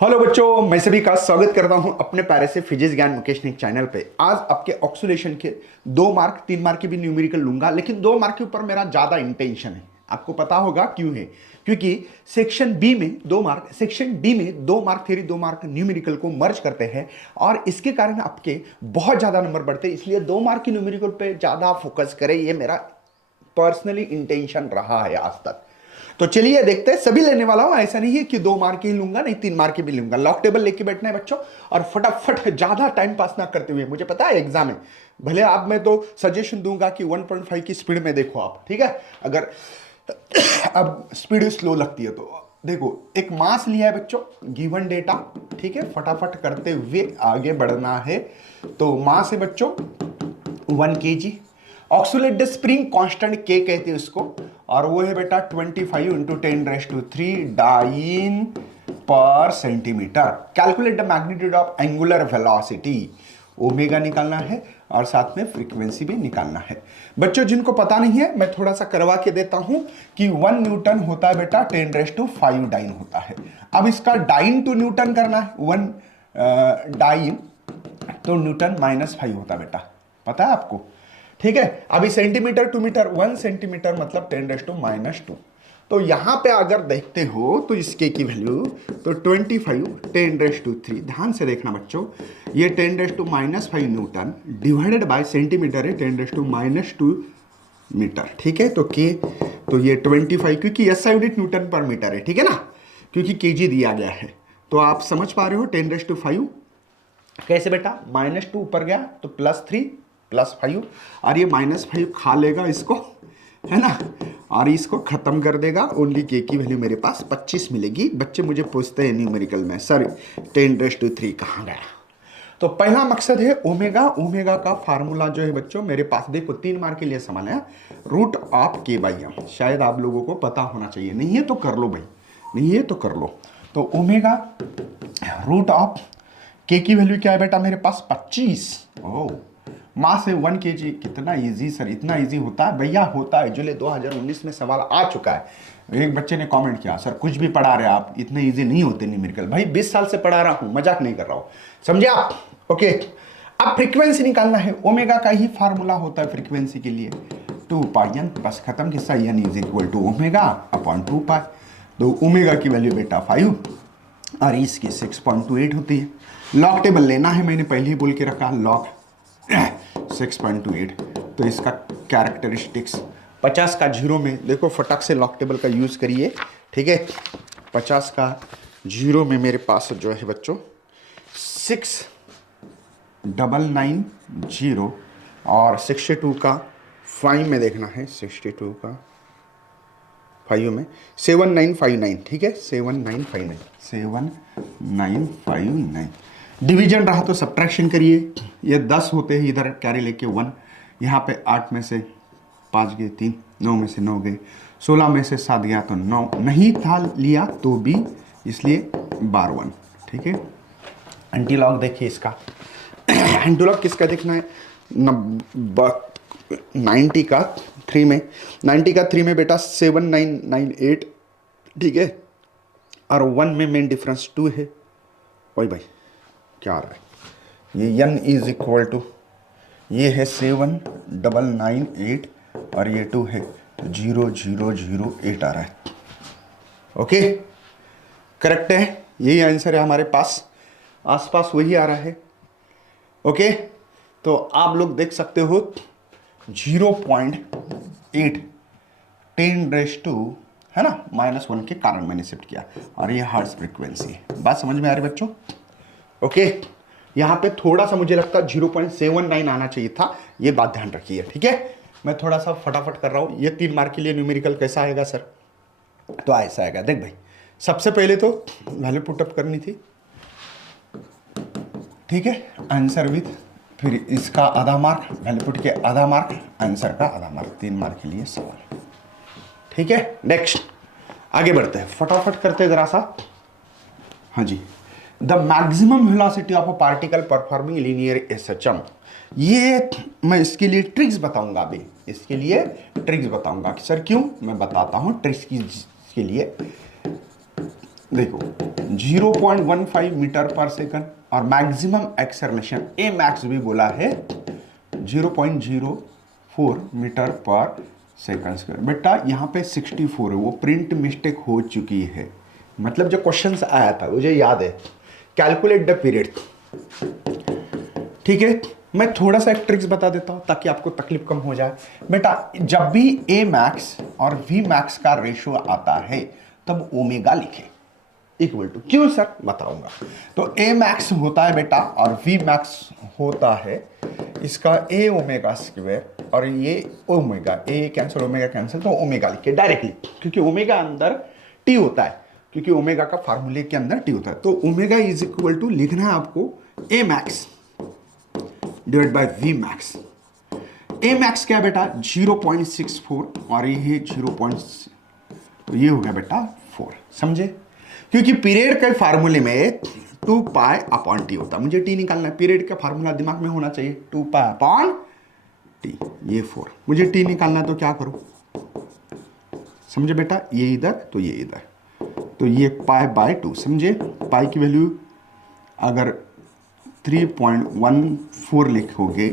Hello बच्चों, मैं सभी का स्वागत करता हूं अपने प्यारे से फिजिक्स ज्ञान मुकेश ने चैनल पे। आज आपके ऑक्सीडेशन के 2 मार्क 3 मार्क के भी न्यूमेरिकल लूंगा, लेकिन 2 मार्क के ऊपर मेरा ज्यादा इंटेंशन है। आपको पता होगा क्यों है? क्योंकि सेक्शन बी में 2 मार्क, सेक्शन डी में 2 मार्क थ्योरी 2 मार्क न्यूमेरिकल को मर्ज करते हैं और इसके कारण आपके बहुत ज्यादा नंबर बढ़ते हैं। इसलिए 2 मार्क की न्यूमेरिकल पे ज्यादा फोकस करें, ये मेरा पर्सनली इंटेंशन रहा है आज तक। तो चलिए देखते हैं, सभी लेने वाला हूं। ऐसा नहीं है कि 2 मार्क ही लूंगा, नहीं 3 मार्क की भी लूंगा। लॉक टेबल लेके बैठना है बच्चों, और फटाफट ज्यादा टाइम पास ना करते हुए, मुझे पता है एग्जाम है, भले आप, मैं तो सजेशन दूंगा कि 1.5 की स्पीड में देखो आप, ठीक है? अगर अब स्पीड स्लो लगती है तो देखो, एक मास लिया है बच्चों, गिवन डेटा, ठीक है? फटाफट करते हुए आगे बढ़ना है। तो मास है बच्चों 1 kg। ऑक्सीलेट स्प्रिंग कांस्टेंट के कहते हैं उसको, और वो है बेटा 25 × 10⁻³ डाइन पर centimetre. Calculate the magnitude of angular velocity. Omega निकालना है और साथ में फ्रीक्वेंसी भी निकालना है। बच्चों जिनको पता नहीं है, मैं थोड़ा सा करवा के देता हूं कि 1 न्यूटन होता है बेटा 10⁵ डाइन होता है। अब इसका डाइन टू न्यूटन करना है, 1 डाइन तो न्यूटन -5 होता है बेटा, पता है आपको? ठीक है। अभी सेंटीमीटर टू मीटर, 1 सेंटीमीटर मतलब 10⁻²। तो यहां पे अगर देखते हो तो इसके की वैल्यू तो 25 10⁻3। ध्यान से देखना बच्चों, ये 10⁻⁻5 न्यूटन डिवाइडेड बाय सेंटीमीटर है 10⁻²। मीटर, ठीक है? तो के, तो ये 25, क्योंकि एसआई यूनिट न्यूटन पर मीटर है, ठीक है ना, क्योंकि केजी दिया गया है। तो आप समझ पा रहे हो 10⁻5 कैसे बेटा, -2 ऊपर गया तो +3 +5, और ये -5 खा लेगा इसको, है ना, और इसको खत्म कर देगा। ओनली के की वैल्यू मेरे पास 25 मिलेगी। बच्चे मुझे पूछते हैं न्यूमेरिकल में, सर 10⁻³ कहाँ गया? तो पहला मकसद है ओमेगा। ओमेगा का फार्मूला जो है बच्चों मेरे पास, देखो 3 मार्क के लिए सवाल है, √k/m। शायद आप लोगों को पता होना चाहिए, नहीं है तो कर लो भाई, नहीं है तो कर लो। तो ओमेगा √k की वैल्यू क्या है बेटा मेरे पास 25। ओह, मास है 1 kg। कितना इजी सर, इतना इजी होता है भैया? होता है। जुलाई 2019 में सवाल आ चुका है। एक बच्चे ने कमेंट किया, सर कुछ भी पढ़ा रहे आप, इतने इजी नहीं होते न्यूमेरिकल। भाई 20 साल से पढ़ा रहा हूं, मजाक नहीं कर रहा हूं, समझे आप? ओके, अब फ्रीक्वेंसी निकालना है। ओमेगा का ही फार्मूला होता है फ्रीक्वेंसी के लिए, 2πn, बस खत्म किस्सा। n = ω/2π। तो ओमेगा की वैल्यू बेटा 5 और इसकी 6.28 होती है। लॉग टेबल लेना है, मैंने पहले ही बोल के रखा, लॉग 6.28। तो इसका कैरेक्टरिस्टिक्स 50 का 0 में देखो, फटाक से लॉग टेबल का यूज करिए, ठीक है? 50 का 0 में मेरे पास जो है बच्चों 6990, और 62 का 5 में देखना है, 62 का 5 में 7959, ठीक है? 7959 डिवीजन रहा तो सब्ट्रैक्शन करिए। ये 10 होते हैं, इधर कैरी लेके 1, यहाँ पे 8 में से 5 गए 3, 9 में से 9 गए, 16 में से 7 गया तो 9 नहीं था लिया तो भी, इसलिए बार 1, ठीक है? एंटीलॉग देखिए इसका। एंटीलॉग किसका देखना है? 90 का 3 में, 90 का 3 में बेटा 7998, ठीक है? और 1 में मेन डिफरेंस 2 है। ओए भाई क्या आ रहा है? ये n = ये है 7998 और ये 2 है, तो 0008 आ रहा है। ओके, करेक्ट है, यही आंसर है हमारे पास, आसपास वही आ रहा है। ओके, तो आप लोग देख सकते हो 0.8 10⁻, है ना, -1 के कारण मैंने शिफ्ट किया, और ये हर्ट्ज फ्रीक्वेंसी है। बात समझ में आ रही बच्चों? ओके, यहां पे थोड़ा सा मुझे लगता है 0.79 आना चाहिए था, ये बात ध्यान रखिए, ठीक है? मैं थोड़ा सा फटाफट कर रहा हूं। ये 3 मार्क के लिए न्यूमेरिकल कैसा आएगा सर? तो ऐसा आएगा, देख भाई, सबसे पहले तो वैल्यू पुटअप करनी थी, ठीक है? आंसर विथ, फिर इसका आधा मार्क, वैल्यू पुट के आधा मार्क, आंसर का आधा मार्क। 3 मार्क के लिए सवाल, ठीक है? नेक्स्ट आगे बढ़ते हैं, फटाफट करते हैं जरा सा। हाँ जी, the maximum velocity of a particle performing linear SHM. ये मैं इसके लिए ट्रिक्स बताऊंगा अभी, इसके लिए ट्रिक्स बताऊंगा कि सर क्यों, मैं बताता हूं ट्रिक्स के लिए। देखो 0.15 मीटर पर सेकंड और मैक्सिमम एक्सेलरेशन ए मैक्स भी बोला है 0.04 मीटर पर सेकंड स्क्वायर। बेटा यहाँ पे 64 है, वो प्रिंट मिस्टेक हो चुकी है। मतलब जो क्वेश्चन आया था मुझे याद है, कैलकुलेट द पीरियड। ठीक है, मैं थोड़ा सा एक ट्रिक्स बता देता हूं ताकि आपको तकलीफ कम हो जाए। बेटा जब भी ए मैक्स और वी मैक्स का रेशियो आता है तब ओमेगा लिखे इक्वल टू, क्यों सर बताऊंगा। तो ए मैक्स होता है बेटा और वी मैक्स होता है इसका ए ओमेगा स्क्वायर और ये ओमेगा, ए कैंसिल ओमेगा कैंसिल, तो ओमेगा लिखे डायरेक्टली, क्योंकि ओमेगा अंदर टी होता है, क्योंकि ओमेगा का फार्मूले के अंदर टी होता है। तो ओमेगा इज इक्वल टू लिखना है आपको A max divide by V max. A max क्या है बेटा 0.64 और ये 0. तो ये हो गया बेटा 4, समझे। क्योंकि पीरियड के फार्मूले में 2 पाई अपॉन टी होता है, मुझे टी निकालना है, पीरियड का फार्मूला दिमाग में होना चाहिए 2 पाई अपॉन टी, ये 4, मुझे टी निकालना है तो क्या करूं, समझे बेटा, ये इधर तो ये इधर, तो ये पाई बाय 2, समझे। पाई की वैल्यू अगर 3.14 लिखोगे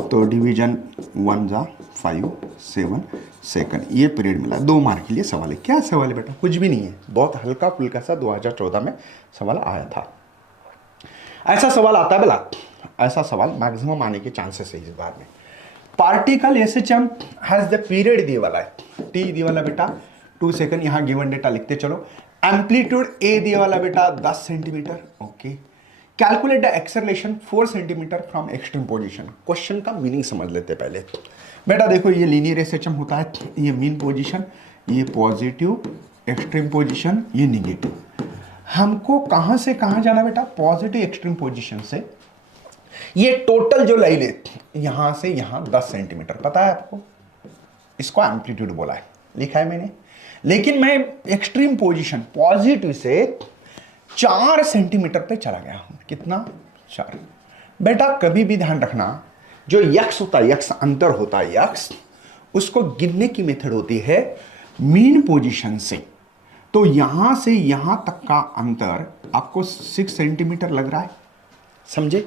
तो डिवीजन 1 जा 5 7 सेकंड, ये पीरियड मिला। 2 मार्क के लिए सवाल है। क्या सवाल है बेटा, कुछ भी नहीं है, बहुत हल्का फुल्का सा 2014 में सवाल आया था। ऐसा सवाल आता है बेला, ऐसा सवाल मैक्सिमम आने के चांसेस है इस बार में। Particle SHM has the period दिए वाला है, टी दिए वाला बेटा 2 सेकंड, यहां गिवन डेटा लिखते चलो। एम्पलीट्यूड ए दिए वाला बेटा 10 centimetre, okay. Calculate the acceleration 4 centimetre from extreme position. Question का मीनिंग समझ लेते पहले। बेटा देखो ये लीनियर एसएचएम होता है, ये मीन पोजीशन, ये पॉजिटिव, एक्सट्रीम पोजीशन, ये निगेटिव। हमको कहां से कहां जाना बेटा, पॉजिटिव एक्सट्रीम पोजीशन से। ये टोटल जो लाइन है यहां से यहां 10 सेंटीमीटर, पता है आपको, इसको एम्पलीट्यूड बोला है, लिखा है मैंने। लेकिन मैं एक्सट्रीम पोजीशन पॉजिटिव से 4 सेंटीमीटर पे चला गया हूं, कितना 4। बेटा कभी भी ध्यान रखना, जो यक्स होता है, यक्स अंतर होता है, यक्स उसको गिनने की मेथड होती है मीन पोजीशन से। तो यहां से यहां तक का अंतर आपको 6 सेंटीमीटर लग रहा है, समझे।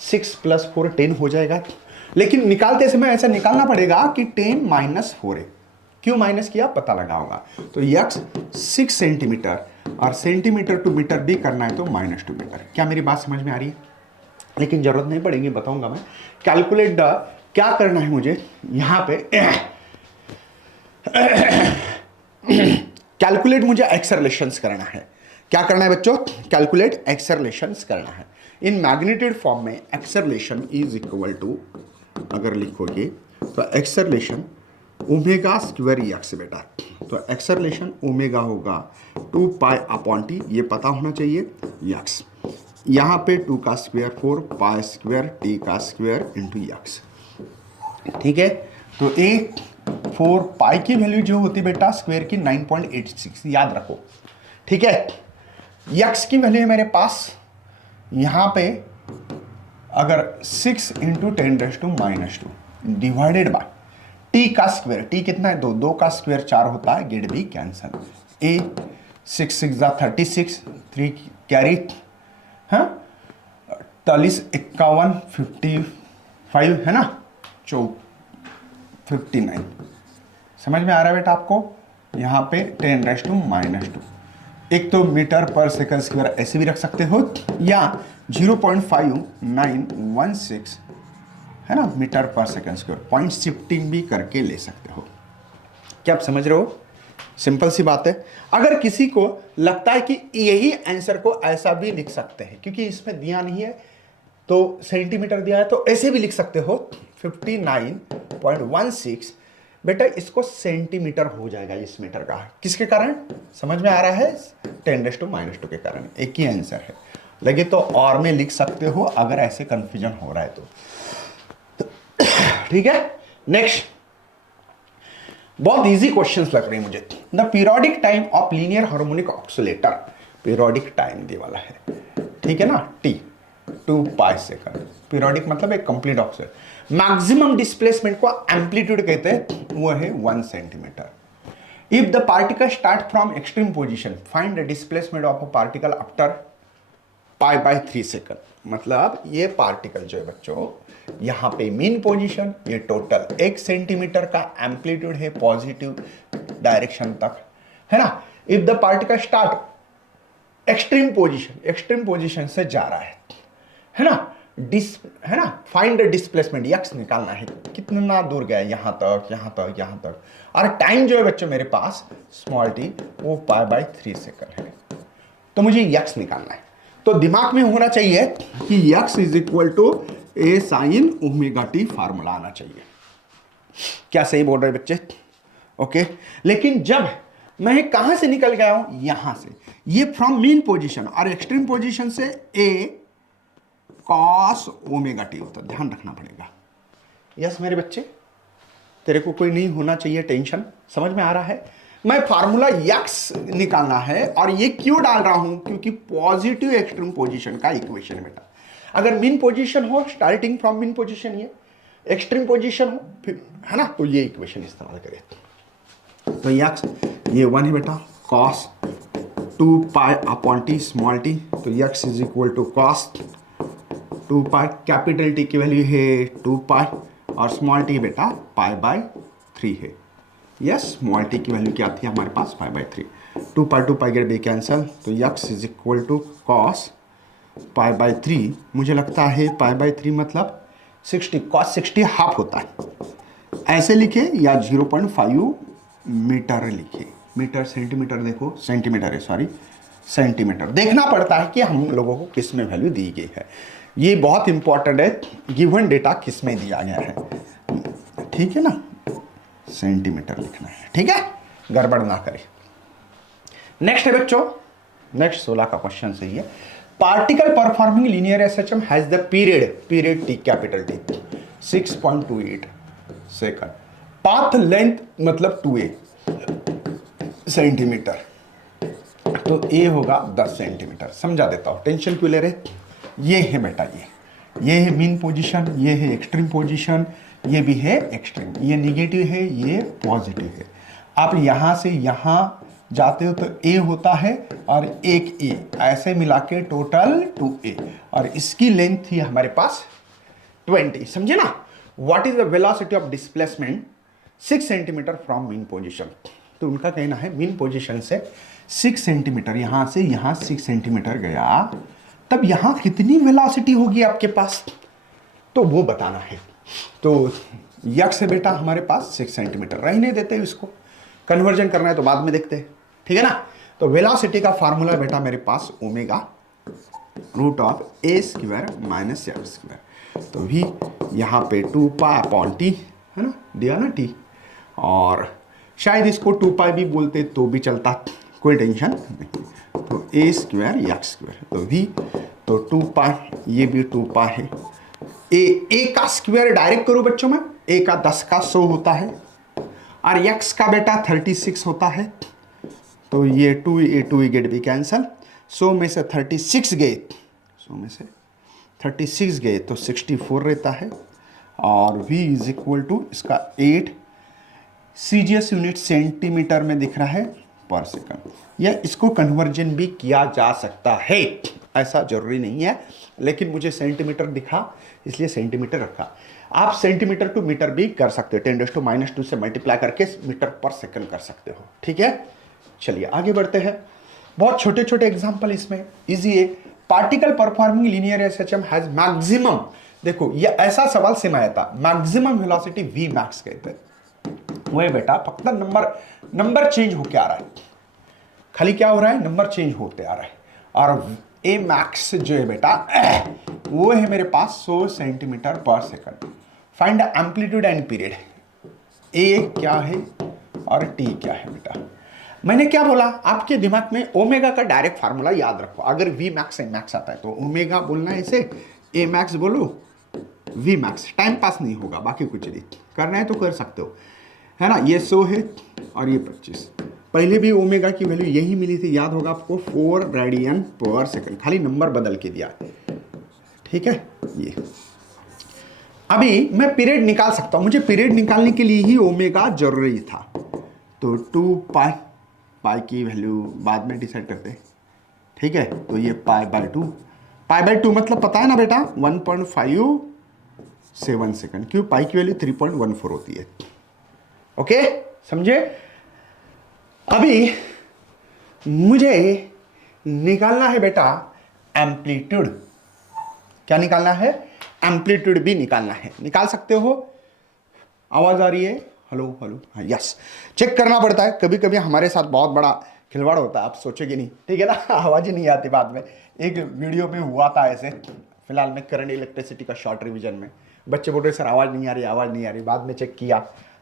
6 + 4 10 हो जाएगा, लेकिन निकालते समय ऐसा निकालना पड़ेगा कि 10 - 4 है। क्यों माइनस किया पता लगा होगा। तो यक्स 6 सेंटीमीटर और सेंटीमीटर टू मीटर भी करना है तो -2 मीटर। क्या मेरी बात समझ में आ रही है, लेकिन जरूरत नहीं पड़ेगी, बताऊंगा मैं। कैलकुलेट द, क्या करना है मुझे यहां पे कैलकुलेट मुझे एक्सेलरेशंस करना है। क्या करना है बच्चों, कैलकुलेट एक्सेलरेशंस करना है। इन मैग्नीट्यूड फॉर्म में एक्सेलरेशन इज इक्वल टू, अगर लिखोगे तो एक्सेलरेशन ओमेगा स्क्वायर यक्स बेटा, तो एक्सेलरेशन ओमेगा होगा 2 पाई अपॉन टी, ये पता होना चाहिए, यक्स। यहाँ पे 2 का स्क्वायर 4 पाई स्क्वायर टी का स्क्वायर इंटू यक्स, ठीक है। तो 4 पाई की वैल्यू जो होती है बेटा स्क्वायर की 9.86, याद रखो, ठीक है। यक्स की वैल्यू है मेरे पास यहाँ पे अगर 6 × 10⁻² डिवाइडेड बाय टी का स्क्वायर, टी कितना है 2, 2 का स्क्वायर 4 होता है, गेट भी कैंसल, ए 6 6 36, 3 कैरी, हाँ 48 51 55 है ना, 59। समझ में आ रहा है बेटा आपको। यहाँ पे 10⁻²। एक तो मीटर पर सेकंड स्क्वायर ऐसे भी रख सकते हो, या 0.5916 है ना मीटर पर सेकंड स्क्वायर, पॉइंट शिफ्टिंग भी करके ले सकते हो। क्या आप समझ रहे हो, सिंपल सी बात है। अगर किसी को लगता है कि यही आंसर को ऐसा भी लिख सकते हैं, क्योंकि इसमें दिया नहीं है तो सेंटीमीटर दिया है, तो ऐसे भी लिख सकते हो 59.16, बेटा इसको सेंटीमीटर हो जाएगा इस मीटर का, किसके कारण समझ में आ रहा है, 10⁻² के कारण। एक ही आंसर है, लगे तो और में लिख सकते हो अगर ऐसे कंफ्यूजन हो रहा है तो, ठीक है। नेक्स्ट, बहुत इजी क्वेश्चंस लग रहे हैं मुझे। The periodic time of linear harmonic oscillator, periodic time दिया वाला है, ठीक है ना, टी 2 पाई सेकंड। पीरियोडिक मतलब एक कंप्लीट ऑक्सीलेटर। मैक्सिमम डिस्प्लेसमेंट को एम्पलीट्यूड कहते हैं, वो है 1 centimetre. If the particle start from extreme position find the displacement of a particle after π/3 second. मतलब ये पार्टिकल जो है बच्चों, यहां पे मीन पोजीशन, ये टोटल 1 सेंटीमीटर का एम्पलीट्यूड है पॉजिटिव डायरेक्शन तक, है ना। If the particle start extreme position से जा रहा है ना, है ना, फाइंड द डिस्प्लेसमेंट, यक्स निकालना है, कितना दूर गया, यहां तक, यहां तक, यहां तक, और टाइम जो है बच्चों मेरे पास स्मॉल टी वो π/3 सेकंड है, तो मुझे यक्स निकालना है। तो दिमाग में होना चाहिए कि x is equal to a sine omega t formula आना चाहिए। क्या सही बोल रहे बच्चे? ओके। लेकिन जब मैं कहां से निकल गया हूं, यहां से, ये फ्रॉम मीन पोजीशन, और एक्सट्रीम पोजीशन से ए कॉस ओमेगा टी होता, ध्यान रखना पड़ेगा। यस मेरे बच्चे, तेरे को कोई नहीं होना चाहिए टेंशन, समझ में आ रहा है। मैं फार्मूला यक्स निकालना है, और ये क्यों डाल रहा हूं, क्योंकि पॉजिटिव एक्सट्रीम पोजीशन का इक्वेशन बेटा, अगर मीन पोजीशन हो, स्टार्टिंग फ्रॉम मीन पोजीशन, ये एक्सट्रीम पोजीशन हो, फिर, है ना, तो ये इक्वेशन इस्तेमाल करें। तो यक्स ये 1 है बेटा, कॉस 2π/t स्मॉल टी, तो x is equal to cos 2π, capital T की वैल्यू है 2π, और स्मॉल टी बेटा π/3 है। यस, स्मॉल टी की वैल्यू क्या थी हमारे पास, π/3, 2π गेट बी कैंसल, तो x is equal to cos π/3, मुझे लगता है π/3 मतलब 60, कॉस 60 हाफ होता है, ऐसे लिखे या 0.5 मीटर लिखे, मीटर सेंटीमीटर, देखो सेंटीमीटर है, सॉरी सेंटीमीटर, देखना पड़ता है कि हम लोगों को किस में वैल्यू दी गई है। ये बहुत इंपॉर्टेंट है, गिवन डेटा किस में दिया गया है, ठीक है ना, सेंटीमीटर लिखना है, ठीक है, गड़बड़ ना करें। नेक्स्ट है बच्चों, नेक्स्ट 16 का क्वेश्चन सही है। Particle performing linear SHM has the period T, capital T 6.28 second, path length मतलब 2a सेंटीमीटर, तो a होगा 10 सेंटीमीटर। समझा देता हूं, टेंशन क्यों ले रहे। ये है बेटा, ये है मीन पोजीशन, ये है एक्सट्रीम पोजीशन, ये भी है एक्सट्रीम, ये निगेटिव है, ये पॉजिटिव है। आप यहां से यहां जाते हो तो a होता है और एक a, ऐसे मिला के टोटल 2a, और इसकी लेंथ थी हमारे पास 20, समझे ना। What is the velocity of displacement 6 centimetre from mean position, तो उनका कहना है मीन पोजीशन से 6 सेंटीमीटर, यहां से यहां 6 सेंटीमीटर गया, तब यहां कितनी वेलोसिटी होगी आपके पास, तो वो बताना है। तो यक्स है बेटा हमारे पास 6 सेंटीमीटर, रहने देते हैं, इसको कन्वर्जन करना है तो बाद में देखते हैं, ठीक है ना। तो वेलोसिटी का फार्मूला बेटा मेरे पास omega root of a square minus x square, तो भी यहाँ पे 2π/t है ना, दिया ना t, और शायद इसको 2π भी बोलते तो भी चलता, कोई टेंशन नहीं। तो a स्क्वायर एक्स स्क्वायर, तो v, तो 2π, ये भी 2π है। a का स्क्वायर डायरेक्ट करो बच्चों में, a का 10 का 100 होता है, और x का बेटा 36 होता है, तो ये 2 गेट भी कैंसल, 100 में से 36 गए, 100 में से 36 गए तो 64 रहता है, और v इज इक्वल टू इसका 8, CGS यूनिट सेंटीमीटर में दिख रहा है पर सेकंड, या इसको कन्वर्जन भी किया जा सकता है, ऐसा जरूरी नहीं है, लेकिन मुझे सेंटीमीटर दिखा इसलिए सेंटीमीटर रखा। आप सेंटीमीटर टू मीटर भी कर सकते हो, 10⁻² से मल्टीप्लाई करके मीटर पर सेकंड कर सकते हो, ठीक है। चलिए आगे बढ़ते हैं, बहुत छोटे छोटे एग्जांपल इसमें इजी है। Particle performing linear SHM has maximum, देखो ये ऐसा सवाल से आया था, मैक्सिमम वेलोसिटी वी मैक्स कहते हैं, वो बेटा फक्त नंबर चेंज होके आ रहा है, खाली क्या हो रहा है, नंबर चेंज होते आ रहा है, और ए मैक्स जो है बेटा वो है मेरे पास 100 centimetre per second. Find amplitude and period, A क्या है और टी क्या है बेटा। मैंने क्या बोला, आपके दिमाग में ओमेगा का डायरेक्ट फार्मूला याद रखो, अगर वी मैक्स ए मैक्स आता है तो ओमेगा बोलना है इसे, ए मैक्स बोलो, वी मैक्स, टाइम पास नहीं होगा, बाकी कुछ नहीं, करना है तो कर सकते हो, है ना। ये 100 है और ये 25, पहले भी ओमेगा की वैल्यू यही मिली थी, याद होगा आपको, 4 रेडियन पर सेकंड, खाली नंबर बदल के दिया, ठीक है। ये अभी मैं पीरियड निकाल सकता हूं, मुझे पीरियड निकालने के लिए ही ओमेगा जरूरी था, तो 2 पाई, पाई की वैल्यू बाद में डिसाइड करते हैं, ठीक है। तो ये पाई/2, पाई/2 मतलब पता है ना बेटा 1.57 सेकंड, क्यों पाई की वैल्यू 3.14 होती है। ओके, समझे। अभी मुझे निकालना है बेटा एम्पलीट्यूड। क्या निकालना है? एम्पलीट्यूड भी निकालना है। निकाल सकते हो? आवाज आ रही है? हेलो हेलो, हाँ यस। चेक करना पड़ता है, कभी कभी हमारे साथ बहुत बड़ा खिलवाड़ होता है, आप सोचोगे नहीं, ठीक है ना। आवाज ही नहीं आती बाद में। एक वीडियो में हुआ था ऐसे, फिलहाल में करंट इलेक्ट्रिसिटी का शॉर्ट रिवीजन में, बच्चे बोल रहे सर आवाज नहीं आ रही, आवाज नहीं आ रही, बाद में चेक किया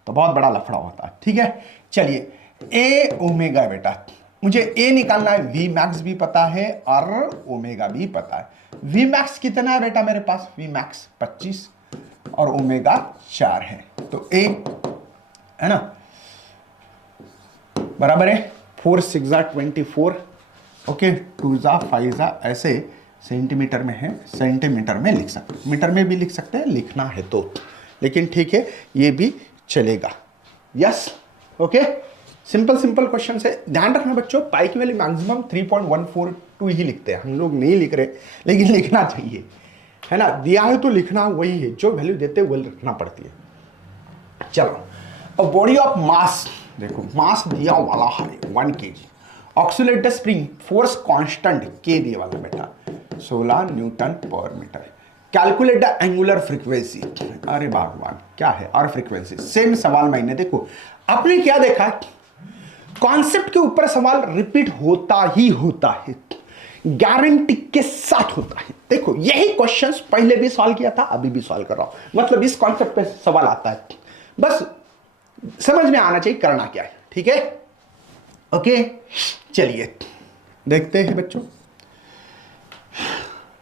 तो बहुत बड़ा लफड़ा होता है, ठीक है। चलिए, ए ओमेगा बेटा, मुझे ए निकालना है, वी मैक्स भी पता है और ओमेगा भी पता है। वी मैक्स कितना है बेटा मेरे पास? वी मैक्स 25 और ओमेगा 4 है, तो ए है ना, बराबर है 4 6 24, ओके 2 5 ऐसे सेंटीमीटर में है, सेंटीमीटर में लिख सकते हैं, मीटर में भी लिख सकते हैं लिखना है तो, लेकिन ठीक है ये भी चलेगा। Yes, okay. Simple simple question है, ध्यान रखना बच्चों, पाई की वैल्यू मैक्सिमम 3.142 ही लिखते हैं, हम लोग नहीं लिख रहे, लेकिन लिखना चाहिए, है ना। दिया है तो लिखना वही है, जो वैल्यू देते हैं वही रखना पड़ती है। चलो, अब बॉडी ऑफ मास देखो, मास दिया वाला है 1 kg, oscillator spring force constant के दिए वाला बेटा 16 न्यूटन पर metre. Calculate the angular frequency, अरे भगवान क्या है, और फ्रीक्वेंसी सेम सवाल मैंने, देखो आपने क्या देखा, कॉन्सेप्ट के ऊपर सवाल रिपीट होता ही होता है, गारंटी के साथ होता है। देखो यही क्वेश्चंस पहले भी सॉल्व किया था, अभी भी सॉल्व कर रहा हूं, मतलब इस कॉन्सेप्ट पे सवाल आता है, बस समझ में आना चाहिए करना क्या है, ठीक है। ओके, चलिए देखते हैं बच्चों,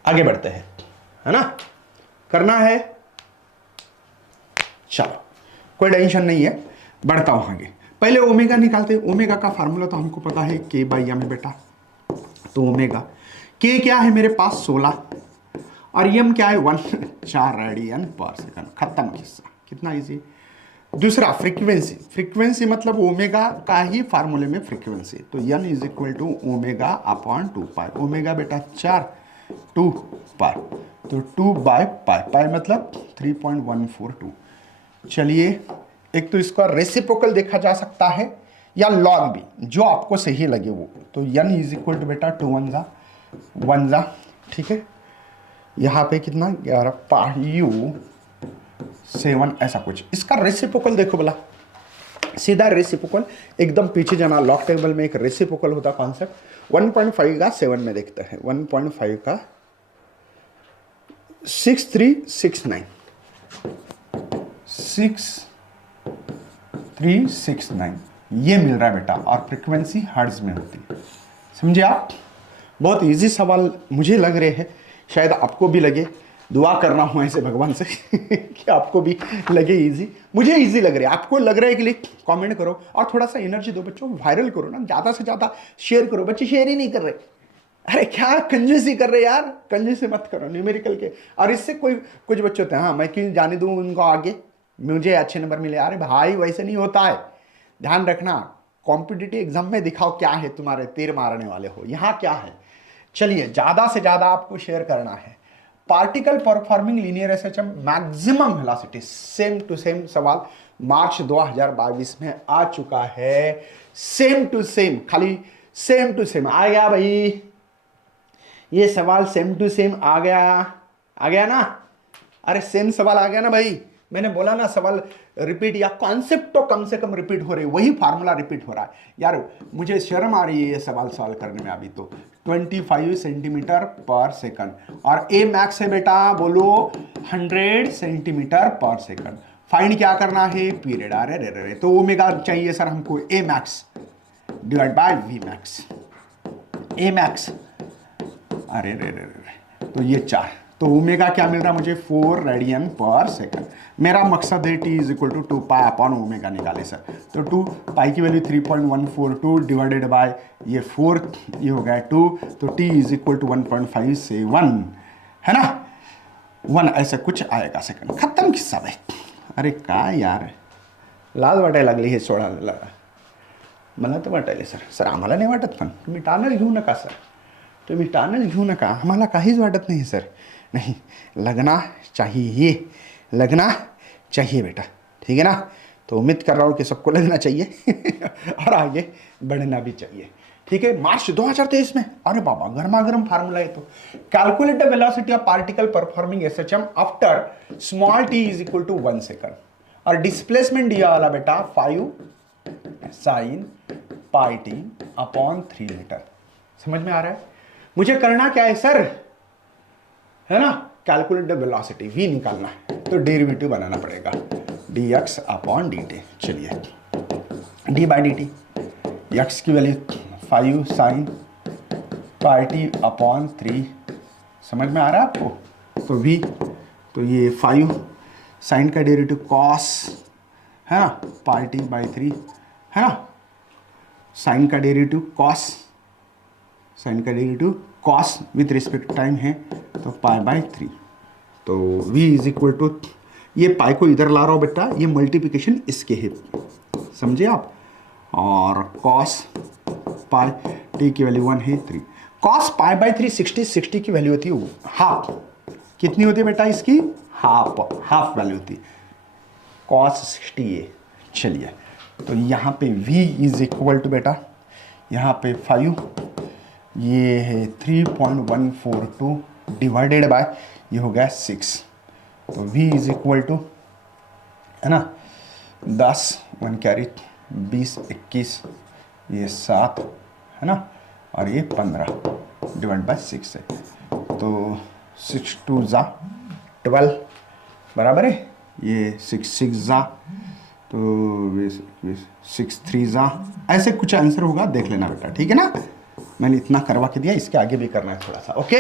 आगे बढ़ते हैं, है ना, करना है। चलो कोई टेंशन नहीं है, बढ़ता हूं आगे। पहले ओमेगा निकालते हैं। ओमेगा का फार्मूला तो हमको पता है K/M है बेटा, तो ओमेगा K क्या है मेरे पास 16 और M क्या है 1 4 रेडियन पर सेकंड, खत्म किस्सा, कितना इजी। दूसरा फ्रीक्वेंसी, फ्रीक्वेंसी मतलब ओमेगा का ही फार्मूले में फ्रीक्वेंसी, तो n is equal to omega upon 2 pi, omega बेटा 4 2 पाई, तो 2 बाय पाई, पाई मतलब 3.142। चलिए, एक तो इसका रेसिप्रोकल देखा जा सकता है या लॉग भी, जो आपको सही लगे वो, तो n इज इक्वल टू बेटा 2 1 जा, ठीक है। यहाँ पे कितना 11 पाई 7 ऐसा कुछ, इसका रेसिप्रोकल देखो बोला, सीधा रेसिप्रोकल एकदम पीछे जाना, लॉग टेबल में एक रेसिप्रोकल होता कॉन्सेप्ट। 1.5 का 7 में देखते हैं, 1.5 का 6369 6369 ये मिल रहा है बेटा, और फ्रीक्वेंसी हर्ट्ज में होती है, समझे आप। बहुत इजी सवाल मुझे लग रहे हैं, शायद आपको भी लगे, दुआ कर रहा हूं ऐसे भगवान से कि आपको भी लगे इजी, मुझे इजी लग रहा है, आपको लग रहा है कि कमेंट करो और थोड़ा सा एनर्जी दो बच्चों, वायरल करो ना, ज्यादा से ज्यादा शेयर करो। बच्चे शेयर ही नहीं कर रहे, अरे क्या कंजूसी कर रहे यार, कंजूसी मत करो न्यूमेरिकल के। और इससे कोई कुछ बच्चे होते हैं, हाँ मैं क्यों जाने दूं उनको आगे, मुझे अच्छे नंबर मिले, अरे भाई वैसे नहीं होता है, ध्यान रखना। कॉम्पिटिटिव एग्जाम में दिखाओ क्या है, तुम्हारे तीर मारने वाले हो, यहाँ क्या है। चलिए, ज्यादा से ज्यादा आपको शेयर करना है। Particle performing linear SHM maximum velocity, same to same सवाल मार्च 2022 में आ चुका है, सेम टू सेम, खाली सेम टू सेम आ गया भाई, ये सवाल सेम टू सेम आ गया ना, अरे सेम सवाल आ गया ना भाई, मैंने बोला ना सवाल रिपीट या कॉन्सेप्ट तो कम से कम रिपीट हो रही है, वही फार्मूला रिपीट हो रहा है यार, मुझे शर्म आ रही है ये सवाल सॉल्व करने में। अभी तो 25 सेंटीमीटर पर सेकंड, और ए मैक्स है बेटा बोलो 100 सेंटीमीटर पर सेकंड। फाइंड क्या करना है, पीरियड, अरे रे रे, तो ओमेगा चाहिए सर हमको, A max divide by V max, A max अरे रे रे रे, तो ये 4, तो ओमेगा क्या मिल रहा है मुझे 4 रेडियन पर सेकंड। मेरा मकसद है T is equal to 2 pi upon omega निकाले सर, तो 2 पाई की वैल्यू 3.142 डिवाइडेड बाय ये 4, ये हो गया 2, तो टी इज इक्वल टू 1.57 है ना, 1 ऐसा कुछ आएगा सेकंड, खत्म किस्सा भाई। अरे का यार लाल वाटे लगली हे सोडा लगा, मला तर वाटायले सर, सर आम्हाला नाही वाटत, पण तुम्ही टानर घेऊ नका सर, तुम्ही टानर घेऊ नका, आम्हाला काहीच वाटत नहीं सर, नहीं लगना चाहिए, लगना चाहिए बेटा, ठीक है ना। तो उम्मीद कर रहा हूँ कि सबको लगना चाहिए और आगे बढ़ना भी चाहिए, ठीक है। मार्च 2023 में, अरे बाबा गर्मा गर्म फार्मूला है। तो calculate the velocity of particle performing SHM after small T is equal to 1 second, और डिस्प्लेसमेंट दिया वाला बेटा 5 sine pi T upon 3 metre. समझ में आ रहा है? मुझे करना क्या है सर, है ना, कैलकुलेट द वेलोसिटी, v निकालना है, तो डेरिवेटिव बनाना पड़ेगा dx अपॉन dt। चलिए d by D T, x की वैल्यू 5 साइन पाई टी अपॉन 3, समझ में आ रहा है आपको? तो v, तो ये 5 साइन का डेरिवेटिव कॉस, है ना, पाई टी बाई 3, है ना, साइन का डेरिवेटिव कॉस, साइन का derivative cos with respect time है, तो पाई बाई 3। तो v इज इक्वल टू, ये पाई को इधर ला रहा हूँ बेटा, ये मल्टीप्लिकेशन इसके है, समझे आप, और कॉस पाई टी की वैल्यू 1 है 3, कॉस पाई बाई 3 60 की वैल्यू होती है हाफ, कितनी होती है बेटा इसकी, हाफ वैल्यू होती है, कॉस 60 है। चलिए तो यहाँ पे v इज इक्वल टू बेटा, यहाँ पे 5, ये है 3.142 डिवाइडेड बाय, ये हो गया 6, तो v इज इक्वल टू, है ना, 10 1 कैरी 20 21, ये 7, है ना, और ये 15 डिवाइड बाय 6 है, तो 6 2 जा 12 बराबर है, ये 6 6 जा, तो 6 3 जा, ऐसे कुछ आंसर होगा, देख लेना बेटा, ठीक है ना। मैंने इतना करवा के दिया, इसके आगे भी करना है थोड़ा सा, ओके।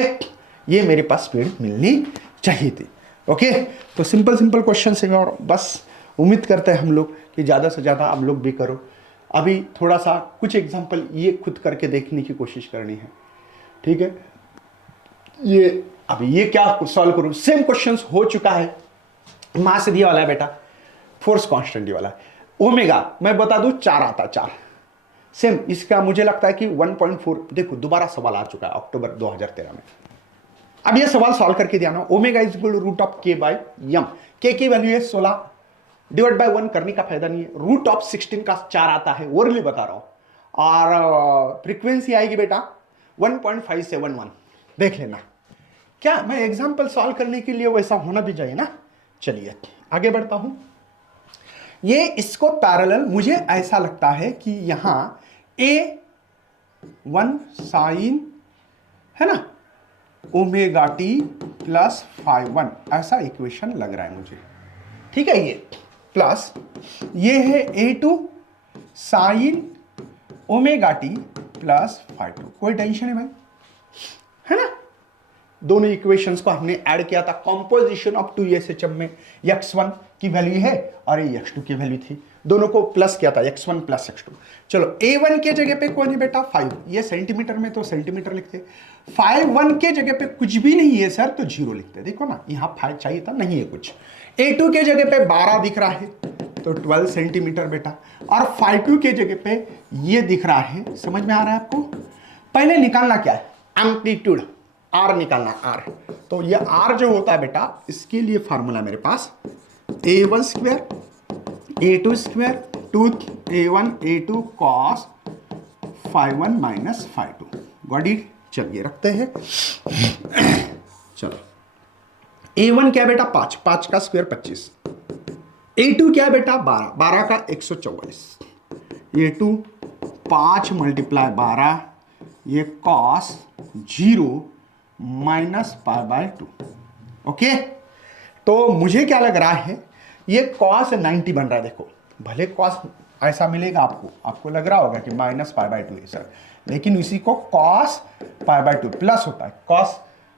ये मेरे पास स्पीड मिलनी चाहिए थी, ओके। तो सिंपल सिंपल क्वेश्चन है, और बस उम्मीद करते हैं हम लोग कि ज़्यादा से ज़्यादा आप लोग भी करो। अभी थोड़ा सा कुछ एग्जांपल ये खुद करके देखने की कोशिश करनी है, ठीक है। ये अभी ये क्या सॉल्व करूँ, सेम क्वेश्चंस हो चुका है, मास दिया वाला है बेटा, फोर्स कांस्टेंट दिया वाला है, ओमेगा मैं बता दूं 4 आता, 4 सेम, इसका मुझे लगता है कि 1.4, देखो दोबारा सवाल आ चुका है अक्टूबर 2013 में। अब ये सवाल सॉल्व करके दिया ना, omega is equal to root of K by m, K की वैल्यू है 16 डिवाइड बाय 1, करने का फायदा नहीं है, रूट ऑफ 16 का 4 आता है, ओरली बता रहा हूं, और फ्रीक्वेंसी आएगी बेटा 1.571, देख लेना। क्या मैं एग्जाम्पल सॉल्व करने के लिए वैसा होना भी चाहिए ना। चलिए आगे बढ़ता हूं, ये इसको पैरेलल मुझे ऐसा लगता है कि यहां A1 साइन, है ना, ओमेगा टी प्लस 5 ऐसा इक्वेशन लग रहा है मुझे, ठीक है। ये प्लस ये है A2 sign omega T plus 5, कोई टेंशन है भाई, है ना। दोनों इक्वेशंस को हमने ऐड किया था कॉम्पोजिशन ऑफ 2SHM में, x1 की वैल्यू है और ये x2 की वैल्यू थी, दोनों को प्लस किया था, x1 प्लस x2। चलो A1 के जगह पे कौन है बेटा 5, ये सेंटीमीटर में तो सेंटीमीटर लिखते, 5 के जगह पे कुछ भी नहीं है सर, तो 0 लिखते, देखो ना यहाँ 5 चाहिए था, नहीं है कुछ। A2 के जगह पे 12 दिख रहा है, तो 12 सेंटीमीटर बेटा, और 5 के जगह पे ये दिख रहा है, समझ में आ रहा है आपको। पहले निकालना क्या है, एम्पलीट्यूड R निकालना, R, तो ये R जो होता है बेटा, इसके लिए फार्मूला मेरे पास A1 square A2 square two A1 A2 cos 5 minus 5 got it. चलिए रखते हैं, चलो A1 क्या बेटा 5, 5 का स्क्वायर 25, A2 क्या बेटा 12, 12 का 144, A2 5 मल्टीप्लाई 12, ये cos 0 minus pi by 2, okay. तो मुझे क्या लग रहा है, ये कॉस 90 बन रहा है, देखो भले कॉस ऐसा मिलेगा आपको, आपको लग रहा होगा कि माइनस पाई बाय 2 है सर, लेकिन इसी को कॉस पाई बाय 2 प्लस होता है, cos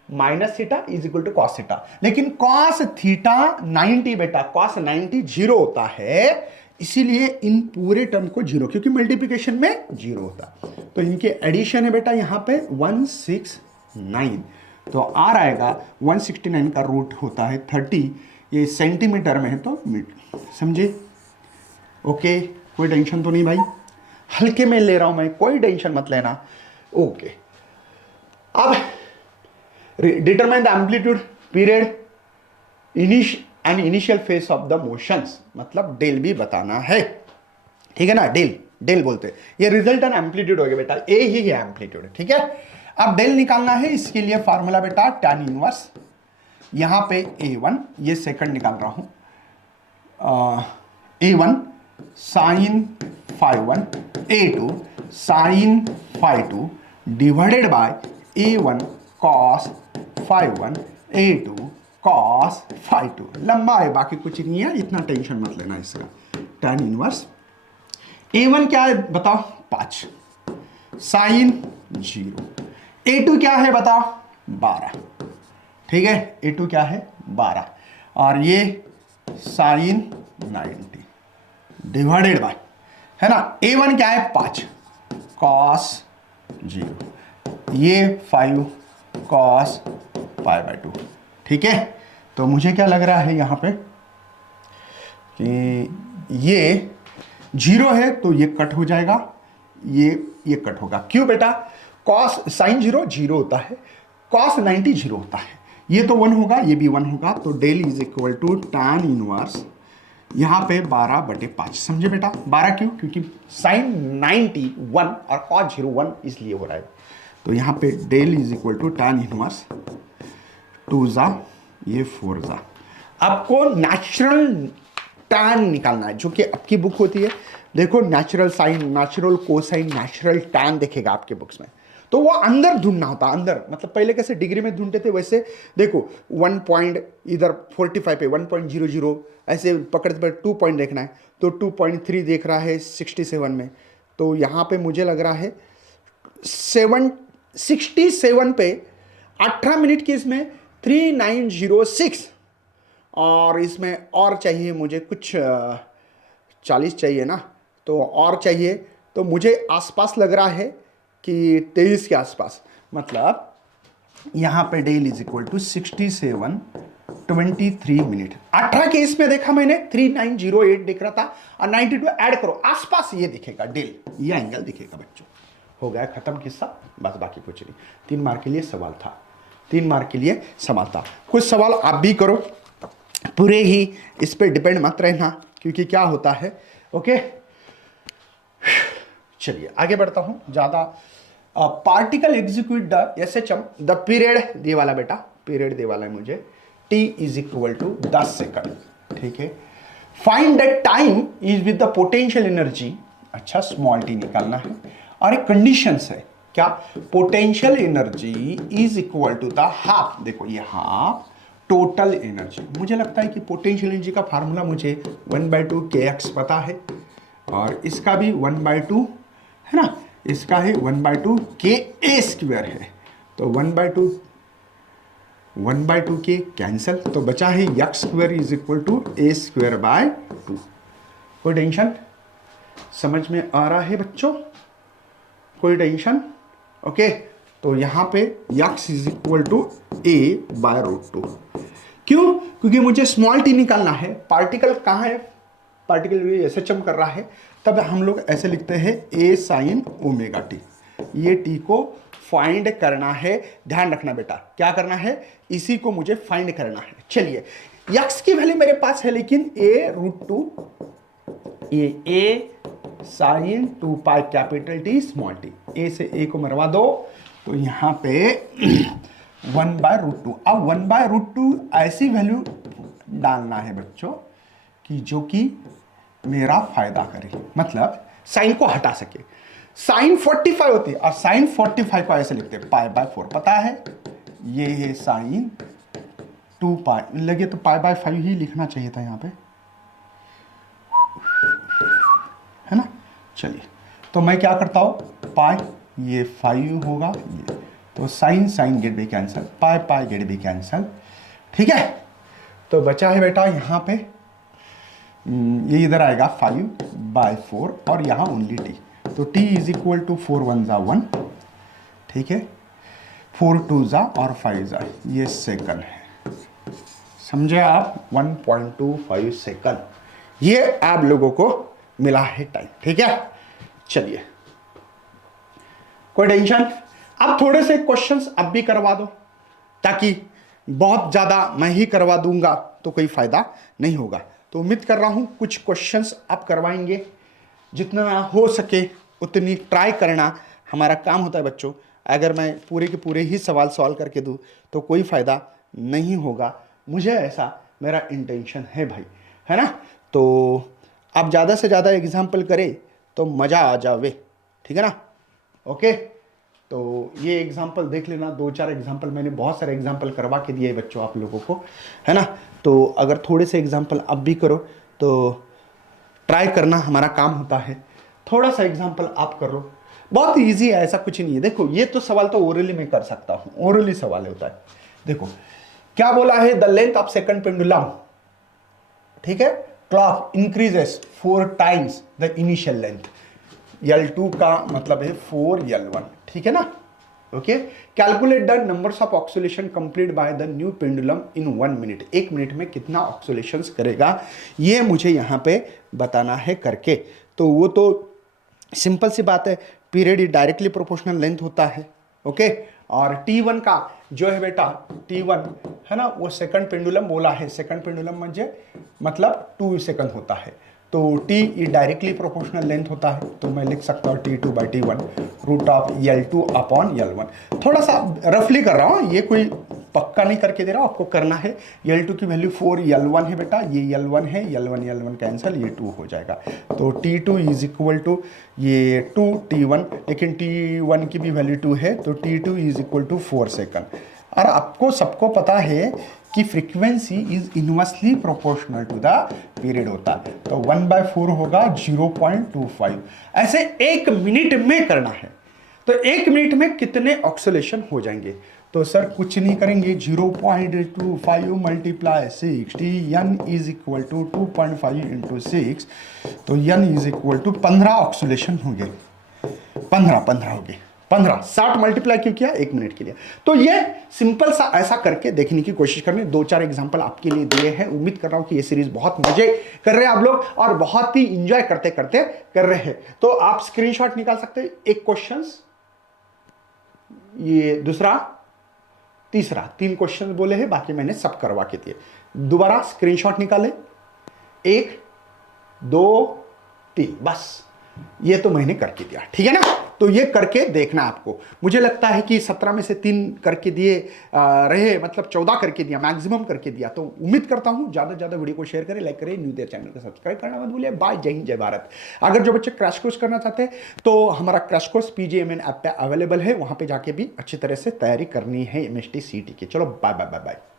minus theta is equal to cos theta, लेकिन कॉस थीटा 90 बेटा, कॉस 90 0 होता है, इसीलिए इन पूरे टर्म को 0, क्योंकि मल्टीप्लिकेशन में 0 होता है, तो इनके एडिशन है बेटा यहाँ पे 169, तो R आएगा 169 का रूट होता है 30, ये सेंटीमीटर में है तो मीटर, समझे, ओके। कोई टेंशन तो नहीं भाई। हल्के में ले रहा हूं मैं, कोई टेंशन मत लेना। ओके, अब determine the amplitude period initial face of the motions, मतलब डेल भी बताना है, ठीक है ना। डेल डेल बोलते हैं, ये रिजल्ट एंड एम्पलीट्यूड हो गया बेटा, ए ही है एम्पलीट्यूड, ठीक है। अब डेल निकालना है, इसके लिए फार्मूला बेटा tan इनवर्स, यहां पे A1, ये सेकंड निकाल रहा हूं, A1 sine φ1, A2 sine φ2 divided by A1 cos φ1, A2 cos φ2, लंबा है, बाकी कुछ नहीं है, इतना टेंशन मत लेना इसका। tan इनवर्स A1 क्या है बताओ 5, साइन 0, A2 क्या है बताओ 12, ठीक है, A2 क्या है 12, और ये साइन 90 डिवाइडेड बाय, है ना, A1 क्या है 5 cos 0, ये 5 cos π/2, ठीक है। तो मुझे क्या लग रहा है यहां पे कि ये 0 है तो ये कट हो जाएगा, ये कट होगा, क्यों बेटा, cos साइन 0 0 होता है, cos 90 0 होता है, ये तो 1 होगा, ये भी 1 होगा, तो del is equal to tan inverse यहां पे 12/5, समझे बेटा। 12 क्यों, क्योंकि साइन 90 1 और cos 0 1 इसलिए हो रहा है, तो यहां पे del is equal to tan inverse 2 जा ये 4 जा। आपको नेचुरल टैन निकालना है, जो कि आपकी बुक होती है, देखो natural sine, natural cosine, natural tan दिखेगा आपके बुक्स में, तो वो अंदर ढूंढना होता, अंदर, मतलब पहले कैसे डिग्री में ढूंढते थे, वैसे देखो 1 पॉइंट इधर 45 पे 1.00 ऐसे पकड़ते पर 2 पॉइंट देखना है, तो 2.3 देख रहा है 67 में, तो यहाँ पे मुझे लग रहा है 67 पे 18 मिनट की इसमें 3906, और इसमें और चाहिए मुझे कुछ 40 चाहिए ना, तो और चाहिए, तो मुझे आसपास लग रहा है कि 23 के आसपास, मतलब यहाँ पे del is equal to 67 23 minute. 18 के इसमें देखा मैंने 3908 दिख रहा था, और 92 ऐड करो, आसपास ये दिखेगा डेल, ये एंगल दिखेगा बच्चों। हो गया खत्म किस्सा, बस बाकी कुछ नहीं। 3 मार्क के लिए सवाल था, 3 मार्क के लिए सवाल था। कुछ सवाल आप भी करो, पूरे ही इस पे डिपेंड मत रहना, क्योंकि क्या होता है। ओके, चलिए आगे बढ़ता हूं, ज्यादा particle execute the SHM the period दे वाला बेटा, पीरियड दे वाला है मुझे, t is equal to 10 second, ठीक है। Find the time is with the potential energy, अच्छा स्मॉल t निकालना है, और एक कंडीशन है क्या, potential energy is equal to the half, देखो ये हाफ टोटल एनर्जी। मुझे लगता है कि पोटेंशियल एनर्जी का फार्मूला मुझे 1/2 kx पता है, और इसका भी 1/2 है ना, इसका है 1/2 ka² है, तो 1/2 के कैंसिल, तो बचा है x² is equal to a²/2। कोई टेंशन समझ में आ रहा है बच्चों, कोई टेंशन। ओके, तो यहां पे x is equal to a/√2, क्यों, क्योंकि मुझे स्मॉल t निकालना है, पार्टिकल कहाँ है, पार्टिकल भी एसएचएम कर रहा है, तब हम लोग ऐसे लिखते हैं a sin ω t, ये t को फाइंड करना है, ध्यान रखना बेटा, क्या करना है, इसी को मुझे फाइंड करना है। चलिए x की वैल्यू मेरे पास है, लेकिन a√2, ये a sin 2π capital T small t, a से a को मरवा दो, तो यहां पे 1/√2। अब 1/√2 ऐसी वैल्यू डालना है बच्चों कि जो कि मेरा फायदा करे, मतलब साइन को हटा सके। साइन 45 होती है, और साइन 45 को ऐसे लिखते हैं π/4, पता है, ये है साइन 2π, लगे तो π/5 ही लिखना चाहिए था यहाँ पे, है ना। चलिए, तो मैं क्या करता हूं, पाई, ये 5 होगा, ये तो साइन साइन गेट भी कैंसिल, पाई गेट भी कैंसिल, ठीक है। तो बचा है बेटा यहाँ पे, ये इधर आएगा 5/4, और यहाँ ओनली t, तो t इज इक्वल टू 4 1 जा 1, ठीक है, 4 2 जा और 5 जा, ये सेकंड है, समझे आप, 1.25 सेकंड ये आप लोगों को मिला है टाइम, ठीक है। चलिए, कोई टेंशन। अब थोड़े से क्वेश्चंस अब भी करवा दो, ताकि बहुत ज़्यादा मैं ही करवा दूंगा तो कोई फ़ायदा नहीं होगा। तो उम्मीद कर रहा हूं कुछ क्वेश्चंस आप करवाएंगे, जितना हो सके उतनी ट्राई करना हमारा काम होता है बच्चों। अगर मैं पूरे के पूरे ही सवाल सॉल्व करके दूं तो कोई फ़ायदा नहीं होगा। मुझे ऐसा मेरा इंटेंशन है भाई, है ना। तो आप ज़्यादा से ज़्यादा एग्जाम्पल करें तो मज़ा आ जावे, ठीक है ना। ओके, तो ये एग्जाम्पल देख लेना, 2-4 एग्जाम्पल मैंने बहुत सारे एग्जाम्पल करवा के दिए बच्चों आप लोगों को, है ना। तो अगर थोड़े से एग्जाम्पल अब भी करो तो ट्राई करना हमारा काम होता है। थोड़ा सा एग्जाम्पल आप कर लो, बहुत इजी है, ऐसा कुछ नहीं है। देखो ये तो सवाल तो ओरली में कर सकता हूँ, ओरली सवाल होता है। देखो क्या बोला है, the length of second pendulum, ठीक है, clock increases 4 times the initial length. L2 का मतलब है 4L1, ठीक है ना। Okay, calculate the numbers of oscillation complete by the new pendulum in 1 minute. 1 minute में कितना ऑक्सीलेशंस करेगा ये मुझे यहाँ पे बताना है करके। तो वो तो सिंपल सी बात है, पीरियड डायरेक्टली प्रोपोर्शनल लेंथ होता है। ओके, और T1 का जो है बेटा, T1 है ना, वो सेकंड पेंडुलम बोला है। सेकंड पेंडुलम म्हणजे मतलब 2 सेकंड होता है। तो T डायरेक्टली प्रोपोर्शनल लेंथ होता है, तो मैं लिख सकता हूँ T2/T1 root of L2 upon L1। थोड़ा सा रफली कर रहा हूँ, ये कोई पक्का नहीं करके दे रहा हूँ, आपको करना है। L2 की वैल्यू 4L1 है बेटा, ये L1 है, L1 कैंसिल, ये 2 हो जाएगा। तो T2 इज इक्वल टू ये 2T1, लेकिन T1 की भी वैल्यू 2 है, तो T2 is equal to 4 second. और आपको सबको पता है कि frequency is inversely proportional to the period होता है, तो 1/4 होगा 0.25। ऐसे 1 मिनट में करना है, तो 1 मिनट में कितने ऑक्सीलेशन हो जाएंगे। तो सर कुछ नहीं करेंगे, 0.25 multiply 60, n is equal to 2.5 into 6, तो n is equal to 15 oscillation होंगे। 15 हो गए, 15, 60 मल्टीप्लाई क्यों किया, 1 मिनट के लिए। तो ये सिंपल सा ऐसा करके देखने की कोशिश करनी। 2-4 एग्जांपल आपके लिए दिए हैं। उम्मीद कर रहा हूं कि ये सीरीज बहुत मजे कर रहे हैं आप लोग, और बहुत ही इंजॉय करते करते कर रहे हैं। तो आप स्क्रीनशॉट निकाल सकते हैं, एक क्वेश्चन, ये दूसरा, तीसरा, 3 क्वेश्चन बोले हैं, बाकी मैंने सब करवा के दिए। दोबारा स्क्रीनशॉट निकाले, 1 2 3, बस ये तो मैंने करके दिया, ठीक है ना। तो ये करके देखना आपको। मुझे लगता है कि 17 में से 3 करके दिए रहे, मतलब 14 करके दिया, मैक्सिमम करके दिया। तो उम्मीद करता हूं ज़्यादा से ज़्यादा वीडियो को शेयर करें, लाइक करें, न्यू देयर चैनल को सब्सक्राइब करना मत भूलिए। बाय, जय हिंद, जय भारत। अगर जो बच्चे क्रैश कोर्स करना चाहते हैं तो हमारा क्रैश कोर्स PGMN ऐप पे अवेलेबल है, वहां पर जाके भी अच्छी तरह से तैयारी करनी है MST CT की। चलो बाय बाय बाय बाय।